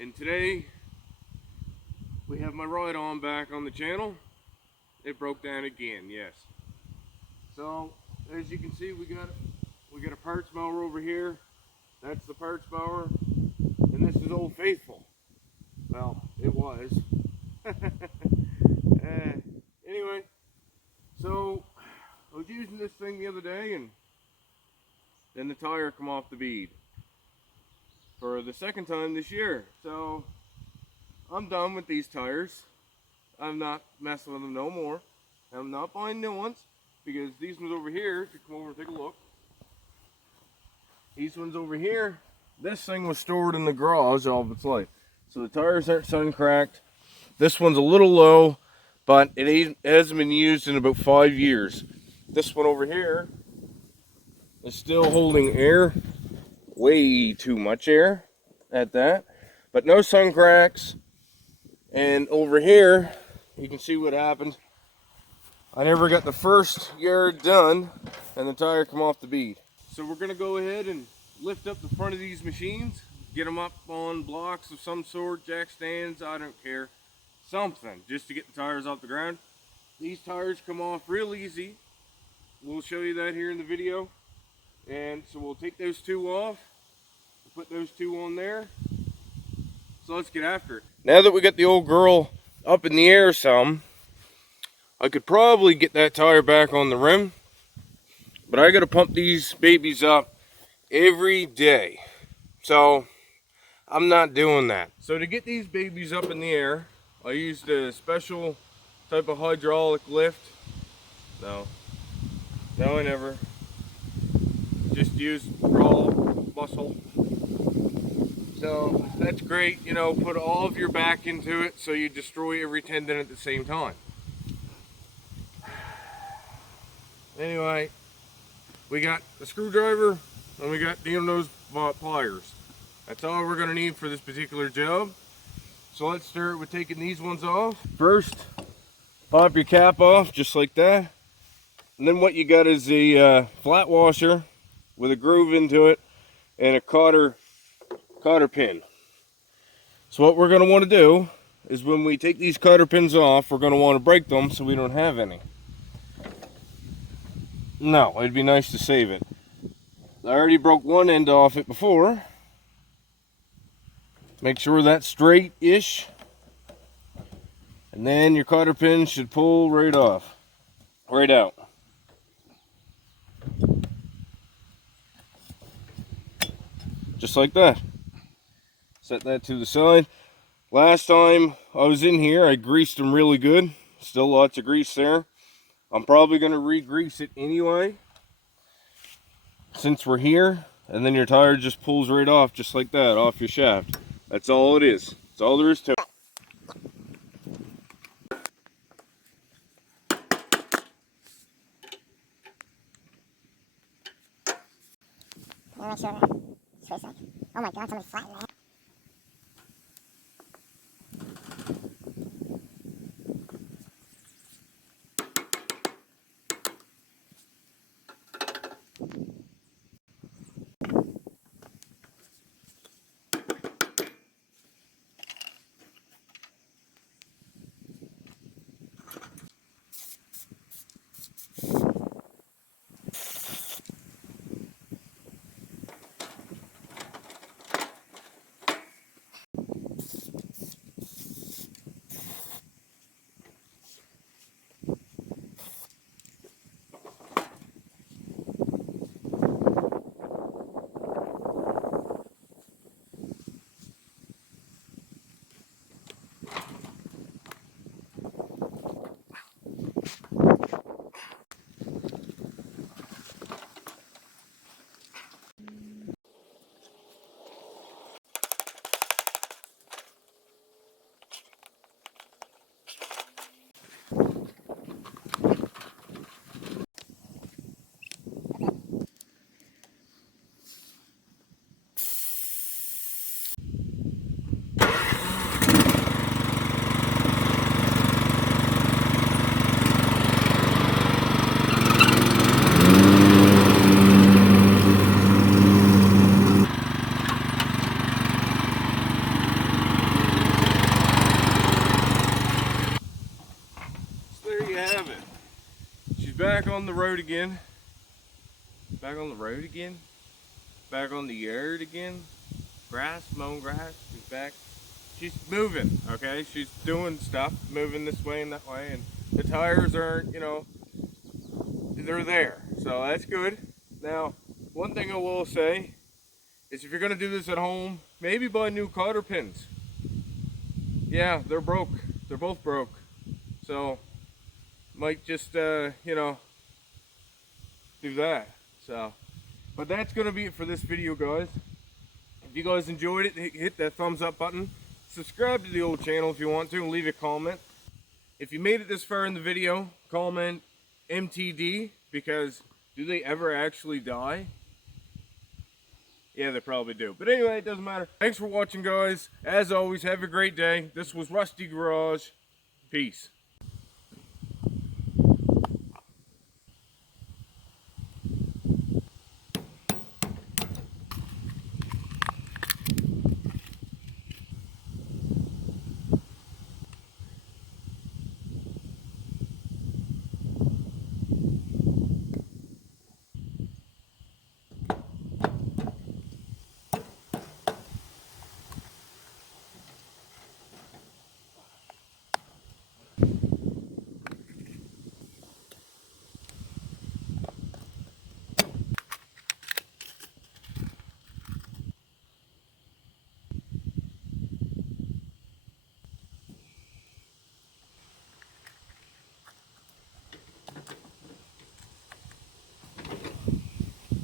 And today we have my ride-on back on the channel. It broke down again, yes. So as you can see, we got a parts mower over here. That's the parts mower, and this is Old Faithful. Well, it was. Anyway, so I was using this thing the other day, and then the tire come off the bead for the second time this year. So I'm done with these tires. I'm not messing with them no more. I'm not buying new ones, because these ones over here, if you come over and take a look, these ones over here, this thing was stored in the garage all of its life. So the tires aren't sun cracked. This one's a little low, but it hasn't been used in about 5 years. This one over here is still holding air, way too much air at that, but no sun cracks. And over here, you can see what happened. I never got the first yard done, and the tire come off the bead. So we're gonna go ahead and lift up the front of these machines, get them up on blocks of some sort, jack stands, I don't care. Something, just to get the tires off the ground. These tires come off real easy. We'll show you that here in the video. And so we'll take those two off, put those two on there. So let's get after it. Now that we got the old girl up in the air some, I could probably get that tire back on the rim, but I gotta pump these babies up every day. So I'm not doing that. So to get these babies up in the air, I used a special type of hydraulic lift. No, I never. Just used raw muscle. So that's great, you know, put all of your back into it so you destroy every tendon at the same time. Anyway, we got a screwdriver and we got needle-nose pliers. That's all we're gonna need for this particular job. So let's start with taking these ones off. First, pop your cap off just like that. And then what you got is a flat washer with a groove into it and a cotter pin. So what we're going to want to do is when we take these cotter pins off, we're going to want to break them so we don't have any. No, it'd be nice to save it. I already broke one end off it before. Make sure that's straight-ish. And then your cotter pin should pull right off, right out. Just like that. Set that to the side. Last time I was in here, I greased them really good. Still lots of grease there. I'm probably going to re-grease it anyway, since we're here. And then your tire just pulls right off, just like that, off your shaft. That's all it is. That's all there is to it. Make sure twist it. Oh my god, somebody flattened that. back on the road again. Back on the road again. Back on the yard again. Grass, mowing grass. She's back. She's moving, okay? She's doing stuff, moving this way and that way, and the tires aren't, you know, they're there. So that's good. Now, one thing I will say is if you're gonna do this at home, maybe buy new cotter pins. Yeah, they're broke. They're both broke. So, might just, you know, do that. So, but that's gonna be it for this video, guys. If you guys enjoyed it, hit that thumbs up button. Subscribe to the old channel if you want to, and leave a comment. If you made it this far in the video, comment MTD, because do they ever actually die? Yeah, they probably do. But anyway, it doesn't matter. Thanks for watching, guys. As always, have a great day. This was Rusty Garage. Peace.